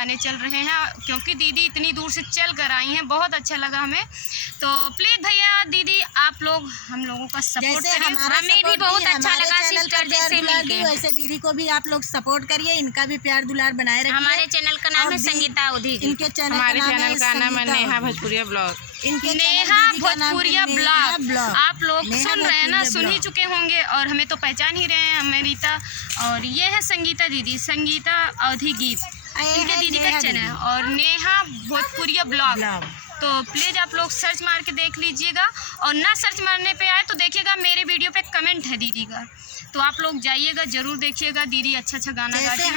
गाने चल रहे हैं, क्योंकि दीदी इतनी दूर से चल कर आई हैं, बहुत अच्छा लगा हमें। तो प्लीज़ भैया दीदी आप लोग हम लोगों का सपोर्ट करिए, हमें भी बहुत अच्छा लगा सिस्टर जैसे मिलके। वैसे दीदी को भी आप लोग सपोर्ट करिए, इनका भी प्यार दुलार बनाए रखिए। हमारे चैनल का नाम है संगीता अवधी। इनके चैनल हमारे चैनल का नाम है नेहा भोजपुरिया ब्लॉग। नेहा भोजपुरिया ब्लॉग आप लोग सुन रहे हैं ना, सुन ही चुके होंगे और हमें तो पहचान ही रहे हैं, हमें रीता। और ये है संगीता दीदी, संगीता अवधी गीत इनके दीदी का चैनल है, और नेहा भोजपुरिया ब्लॉग। तो प्लीज़ आप लोग सर्च मार के देख लीजिएगा, और ना सर्च मारने पे आए तो देखिएगा मेरे वीडियो पे कमेंट है दीदी का, तो आप लोग जाइएगा ज़रूर देखिएगा। दीदी अच्छा अच्छा गाना गाती हैं।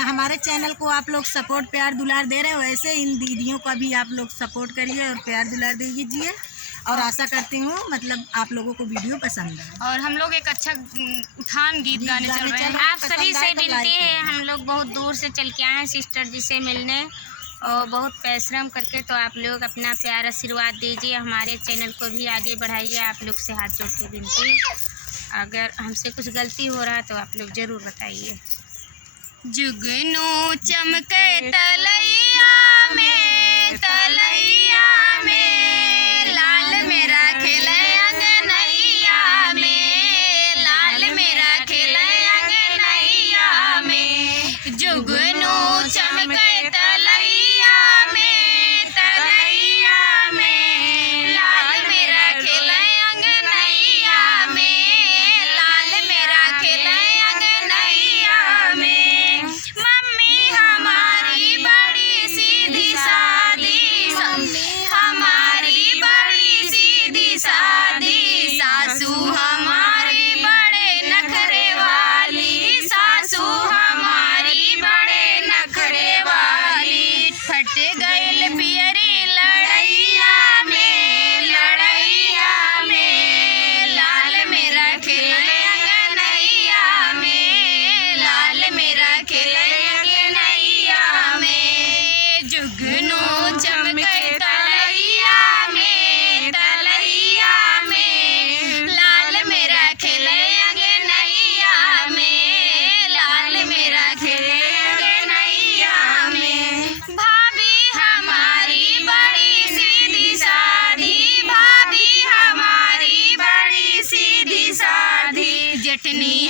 हमारे चैनल को आप लोग सपोर्ट प्यार दुलार दे रहे हो, वैसे इन दीदियों का भी आप लोग सपोर्ट करिए और प्यार दुलार दीजिए। और आशा करती हूँ मतलब आप लोगों को वीडियो पसंद है, और हम लोग एक अच्छा उठान गीत गाने चल रहे हैं। आप सभी से विनती है, हम लोग बहुत दूर से चल के आए हैं सिस्टर जी से मिलने, और बहुत परिश्रम करके। तो आप लोग अपना प्यार आशीर्वाद दीजिए, हमारे चैनल को भी आगे बढ़ाइए। आप लोग से हाथ जोड़ के विनती, अगर हमसे कुछ गलती हो रहा है तो आप लोग ज़रूर बताइए। जुगनू चमके तलैया में, तलैया में लाल मेरा खेले अंगनैया में, लाल मेरा खेले अंगनैया में। जुगनू चमके तलैया में, तलैया में लाल मेरा खेले अंगनैया में, लाल मेरा खेले अंगनैया में। मम्मी हमारी बड़ी सीधी सादी, हमारी बड़ी सीधी सादी, सासू हमारी बड़े नखरे वाली, सासू हमारी बड़े नखरे वाली। फट गइल पियरी लड़ैया में, लड़ैया में लाल मेरा खेले अंगनैया में, लाल मेरा खेले अंगनैया में। जुगनू चमके तलैया में, तलैया में लाल मेरा खेले अंगनैया में, लाल मेरा खेले अंगनैया में। भाभी हमारी बड़ी सीधी सादी, भाभी हमारी बड़ी सीधी सादी, जेठनी